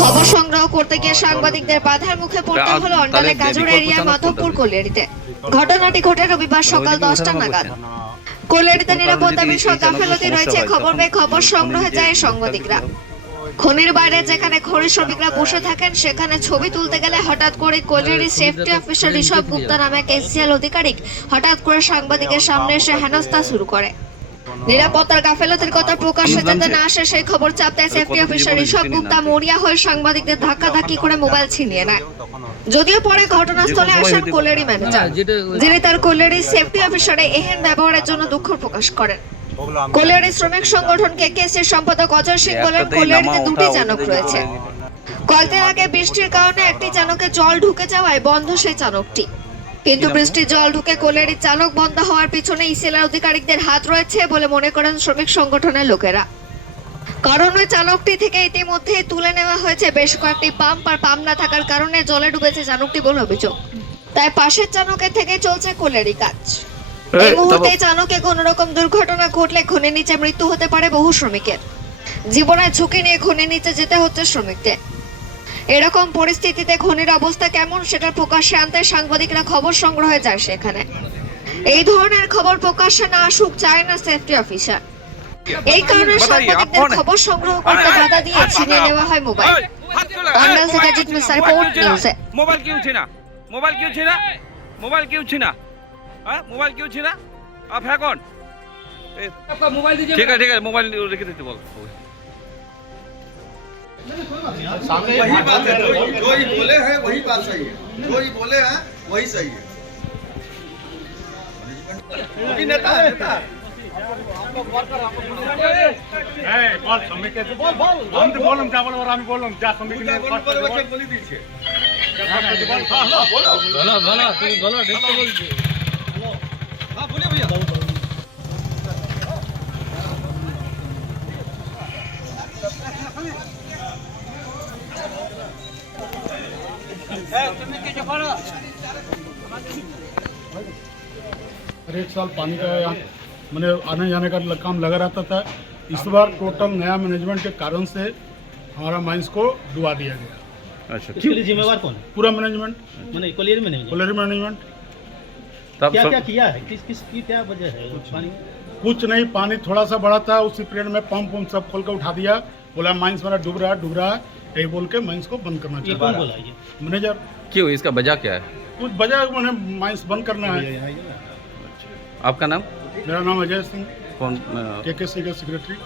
খবর সংগ্রহ করতে গিয়ে সাংবাদিকদের বাধার মুখে পড়তে হলো অন্ডালে গাজর এরিয়া মাধবপুর কোলেরিতে। ঘটনাটি ঘটে রবিবার সকাল দশটা নাগাদ। কোলেরিতে নিরাপত্তা বিষয়ক গাফেলতি রয়েছে খবর পেয়ে খবর সংগ্রহে যায় সাংবাদিকরা। খনির বাইরে যেখানে খনি শ্রমিকরা বসে থাকেন সেখানে ছবি তুলতে গেলে হঠাৎ করে colliery safety officer Rishabh Gupta নামে এক এসিএল আধিকারিক হঠাৎ করে সাংবাদিকের সামনে এসে হেনস্থা শুরু করে। নিরাপত্তার গাফেলতির কথা প্রকাশ্যে যাতে না আসে সেই খবর চাপতে সেফটি অফিসার ঋষভ গুপ্তা মরিয়া হয়ে সাংবাদিকদের ধাক্কাধাক্কি করে মোবাইল ছিনিয়ে নেয়। যদিও পরে ঘটনাস্থলে আসেন কোলেরি ম্যানেজার যিনি তার কোলেরি সেফটি অফিসারে এহেন ব্যবহারের জন্য দুঃখ প্রকাশ করেন। কোলেরি শ্রমিক সংগঠন কেকেসির সম্পাদক অজয় সিং বলেন কোলেরিতে দুটি চানক রয়েছে। কয়েকদিন আগে বৃষ্টির কারণে একটি চানকে জল ঢুকে যাওয়ায় বন্ধ সেই চানকটি। কিন্তু বৃষ্টির জল ঢুকে কোলেরির চালক বন্ধ হওয়ার পিছনে ইসিএলের আধিকারিকদের হাত রয়েছে বলে মনে করেন শ্রমিক সংগঠনের লোকেরা। কারণ ওই চালকটি থেকে ইতিমধ্যে তুলে নেওয়া হয়েছে বেশ কয়েকটি পাম্প আর পাম্প না থাকার কারণে জলে ডুবেছে চালকটি বলে অভিযোগ। তাই পাশের চালকের থেকে চলছে কোলেরি কাজ। এই মুহূর্তে চালকে কোনো রকম দুর্ঘটনা ঘটলে খনির নিচে মৃত্যু হতে পারে বহু শ্রমিকের। জীবনের ঝুঁকি নিয়ে খনির নিচে যেতে হচ্ছে শ্রমিকদের। এরকম পরিস্থিতিতে খনির অবস্থা কেমন সেটা প্রকাশ্যে আনতে সাংবাদিকরা খবর সংগ্রহে যায় সেখানে। এই ধরনের খবর প্রকাশে না আসুক চায় না সেফটি অফিসার। এই কারণে সাংবাদিকদের খবর সংগ্রহ করতে বাধা দিয়ে ছিনিয়ে নেওয়া হয় মোবাইল। থেকে জিত রিপোর্ট মোবাইল মোবাইল মোবাইল হ্যাঁ মোবাইল ঠিক আছে ঠিক আছে মোবাইল রেখে দিতে বল। मोबाइल लिख देते बोल वही बात है जो जो ही बोले हैं वही बात सही है जो ही बोले हैं वही सही है अभी नेता है नेता है। এই, বল শ্রমিককে আমি তো বললাম যা বলবার আমি বললাম যা শ্রমিক पूजा बोलने पर बच्चे बोली दीजिए हाँ बोलिए हर एक साल पानी का यहाँ मैंने आने जाने का काम लगा रहता था। इस बार टोटल नया मैनेजमेंट के कारण से हमारा माइंस को डुबा दिया गया। अच्छा जिम्मेवार कौन है? पूरा मैनेजमेंट मैंने कोलियर में नहीं। मैनेजमेंट क्या क्या किया है? किस किस की क्या वजह है? पानी? कुछ नहीं पानी थोड़ा सा बड़ा था उसी पीरियड में पंप वम्प सब खोल कर उठा दिया। बोला माइंस मेरा डूब रहा है डूब रहा है। यही बोल के माइंस को बंद करना चाहिए। मैनेजर। क्यों इसका वजह क्या है? कुछ वजह मैंने माइंस बंद करना है। आपका नाम? मेरा नाम अजय सिंह। कौन के के सी का सेक्रेटरी